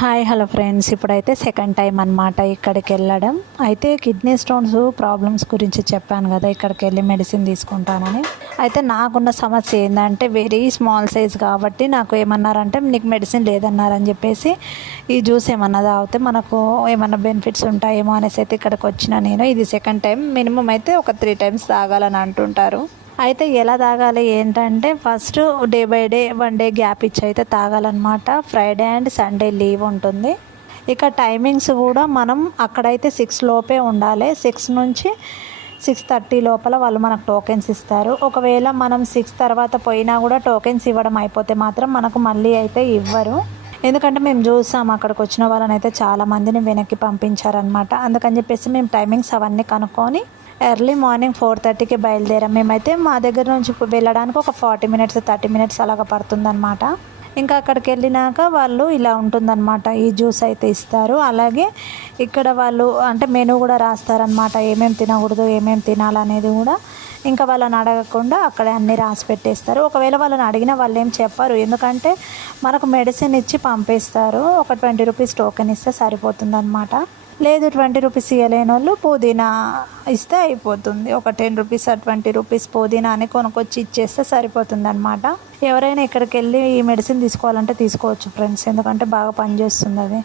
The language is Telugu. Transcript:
హాయ్ హలో ఫ్రెండ్స్, ఇప్పుడైతే సెకండ్ టైం అనమాట ఇక్కడికి వెళ్ళడం. అయితే కిడ్నీ స్టోన్స్ ప్రాబ్లమ్స్ గురించి చెప్పాను కదా, ఇక్కడికి వెళ్ళి మెడిసిన్ తీసుకుంటానని. అయితే నాకున్న సమస్య ఏంటంటే వెరీ స్మాల్ సైజ్ కాబట్టి నాకు ఏమన్నారంటే నీకు మెడిసిన్ లేదన్నారని చెప్పేసి ఈ జ్యూస్ ఏమన్నా తాగితే మనకు ఏమన్నా బెనిఫిట్స్ ఉంటాయేమో అనేసి అయితే ఇక్కడికి వచ్చిన నేను. ఇది సెకండ్ టైం, మినిమం అయితే ఒక 3 టైమ్స్ తాగాలని అంటుంటారు. అయితే ఎలా తాగాలి ఏంటంటే first day by day 1 day gap ఇచ్చి అయితే తాగాలన్నమాట. ఫ్రైడే అండ్ సండే లీవ్ ఉంటుంది. ఇక టైమింగ్స్ కూడా మనం అక్కడైతే 6 లోపే ఉండాలి. 6 నుంచి 6:30 లోపల వాళ్ళు మనకు టోకెన్స్ ఇస్తారు. ఒకవేళ మనం 6 తర్వాత పోయినా కూడా టోకెన్స్ ఇవ్వడం అయిపోతే మాత్రం మనకు మళ్ళీ అయితే ఇవ్వరు. ఎందుకంటే మేము చూసాము అక్కడికి వచ్చిన వాళ్ళని అయితే చాలామందిని వెనక్కి పంపించారనమాట. అందుకని చెప్పేసి మేము టైమింగ్స్ అవన్నీ కనుక్కొని ఎర్లీ మార్నింగ్ 4:30కి బయలుదేరాం. మేమైతే మా దగ్గర నుంచి వెళ్ళడానికి ఒక 40 మినిట్స్ 30 మినిట్స్ అలాగ పడుతుందన్నమాట. ఇంకా అక్కడికి వెళ్ళినాక వాళ్ళు ఇలా ఉంటుందన్నమాట, ఈ జ్యూస్ అయితే ఇస్తారు. అలాగే ఇక్కడ వాళ్ళు అంటే మెనూ కూడా రాస్తారనమాట, ఏమేమి తినకూడదు ఏమేమి తినాలనేది కూడా. ఇంకా వాళ్ళని అడగకుండా అక్కడే అన్నీ రాసి పెట్టేస్తారు. ఒకవేళ వాళ్ళని అడిగినా వాళ్ళు ఏం చెప్పరు, ఎందుకంటే మనకు మెడిసిన్ ఇచ్చి పంపిస్తారు. ఒక 20 రూపీస్ టోకెన్ ఇస్తే సరిపోతుందన్నమాట. లేదు 20 రూపీస్ ఇవ్వలేని వాళ్ళు పుదీనా ఇస్తే అయిపోతుంది. ఒక 10 రూపీస్ 20 రూపీస్ పుదీనా అని కొనుక్కొచ్చి ఇచ్చేస్తే సరిపోతుంది అనమాట. ఎవరైనా ఇక్కడికి వెళ్ళి ఈ మెడిసిన్ తీసుకోవాలంటే తీసుకోవచ్చు ఫ్రెండ్స్, ఎందుకంటే బాగా పనిచేస్తుంది అది.